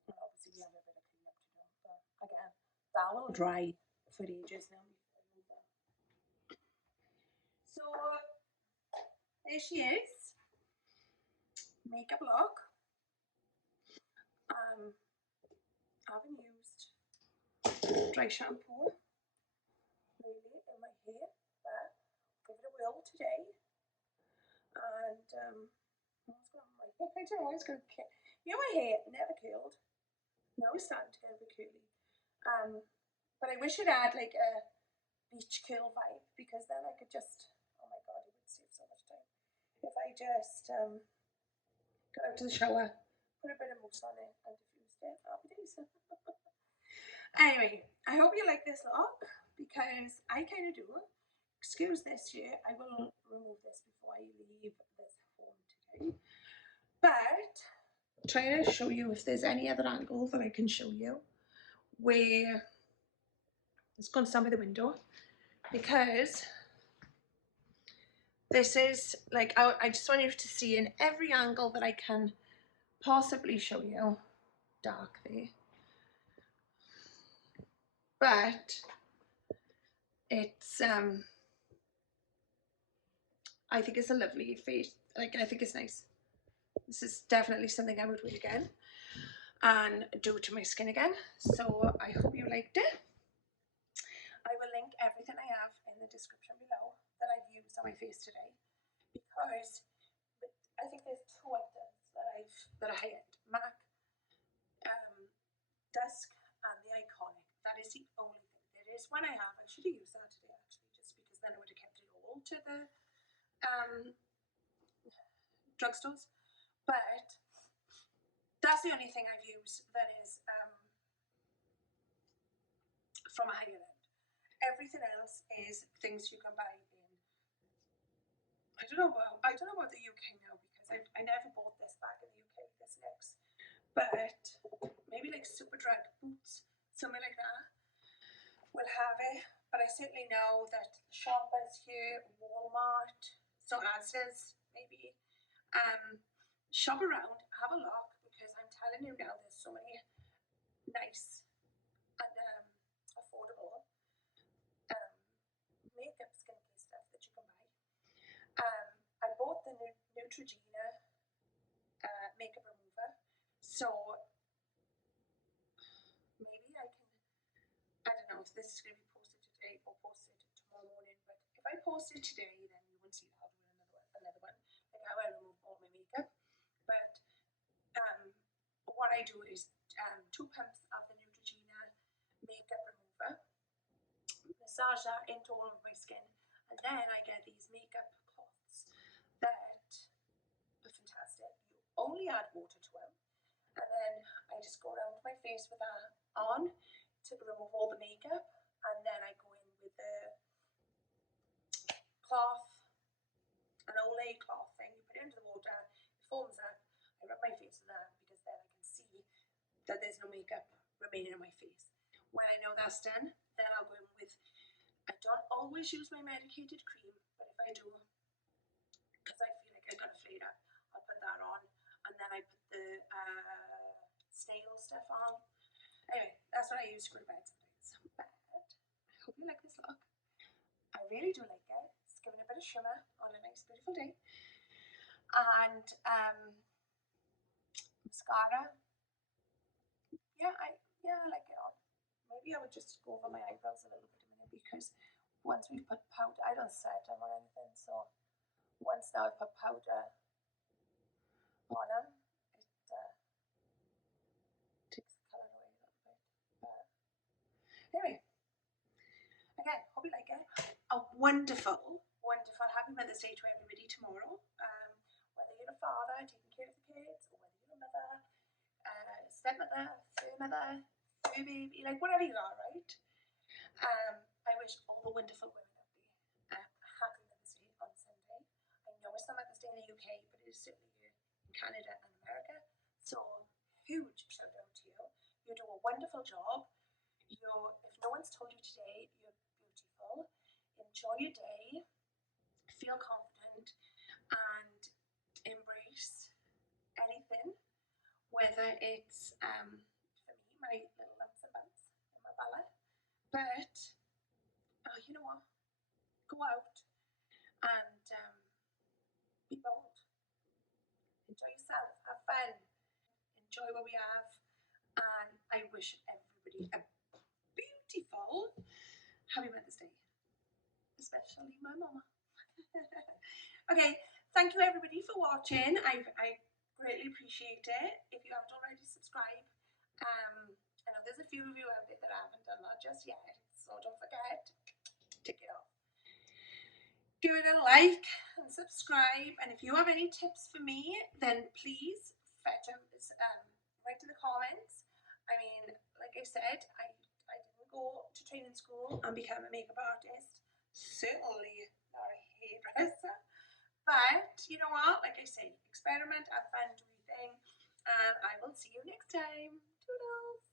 And obviously we have a bit of cleanup to do, but again, that will dry for ages now. So there she is. makeup look. I haven't used dry shampoo really in my hair, but give it a whirl today. And what's going on with my hair? I don't know why it's going to curl. You know, my hair never curled. Now it's starting to get a bit curly. But I wish it had like a beach curl vibe, because then I could just, oh my god, it would save so much time. If I just got out to the shower, put a bit of mousse on it and diffused it, happy days. Anyway, I hope you like this look, because I kind of do. Excuse this here, I will remove this before I leave this home today. But I'm trying to show you if there's any other angle that I can show you where it's going to stand by the window, because this is like, I just want you to see in every angle that I can possibly show you. Dark there, but it's I think it's a lovely face. Like, I think it's nice. This is definitely something I would wear again and do to my skin again. So I hope you liked it. I will link everything I have in the description below that I've used on my face today, because I think there's two items that I hate: MAC Dusk and the Iconic. That is the only thing. There is one I have. I should have used that today actually, just because then I would have kept it all to the drugstores. But that's the only thing I've used that is from a higher end. Everything else is things you can buy in. I don't know about the UK now, because I never bought this back in the UK. This next, but maybe like Superdrug Boots, something like that, will have it. But I certainly know that Shoppers here, Walmart, so Asda's maybe. Shop around, have a look, because I'm telling you now, there's so many nice and affordable makeup skincare stuff that you can buy. I bought the Neutrogena makeup remover, so maybe I don't know if this is going to be posted today or posted tomorrow morning, but if I post it today, then you won't see how to do another one, like how I remove all my makeup. But what I do is 2 pumps of the Neutrogena makeup remover, massage that into all of my skin, and then I get these makeup cloths that are fantastic. You only add water to them, and then I just go around my face with that on to remove all the makeup, and then I go in with the cloth, an Olay cloth thing. You put it into the water, it foams up, I rub my face with that, because then I can see that there's no makeup remaining on my face. When I know that's done, then I'll go in with, I don't always use my medicated cream, but if I do, because I feel like I've got a flare up, I'll put that on, and then I put the snail stuff on. Anyway, that's what I use to go to bed sometimes. But I hope you like this look. I really do like it. It's giving a bit of shimmer on a nice, beautiful day. And mascara. Yeah, I like it on. Maybe I would just go over my eyebrows a little bit a minute, because once we put powder, I don't set them or anything, so once now I put powder on them, it takes the colour away a little bit. But anyway, again, hope you like it. A wonderful, wonderful happy Mother's Day to everybody tomorrow. Whether you're a father taking care of the kids, or whether you're a mother, stepmother, fur mother, fur baby, like whatever you are, right? I wish all the wonderful women out there happy Mother's Day on Sunday. I know it's not Mother's Day in the UK, but it is certainly here in Canada and America. So huge shout out to you. You do a wonderful job. If no one's told you today, you're beautiful. Enjoy your day. Feel confident and embrace anything, whether it's for me, my little lumps and bumps in my belly, but you know what, go out and be bold, enjoy enjoy yourself, have fun, enjoy what we have, and I wish everybody a beautiful Happy Mother's Day, especially my mama. Okay, thank you everybody for watching. I greatly appreciate it. If you haven't already, subscribe. I know there's a few of you out there that haven't done that just yet, so don't forget, tick it off. Give it a like and subscribe, and if you have any tips for me, then please fetch them, write in the comments. I mean, like I said, I didn't go to training school and become a makeup artist, certainly not a hairdresser, but you know what, like I say, experiment, have fun, do your thing, and I will see you next time. Toodles!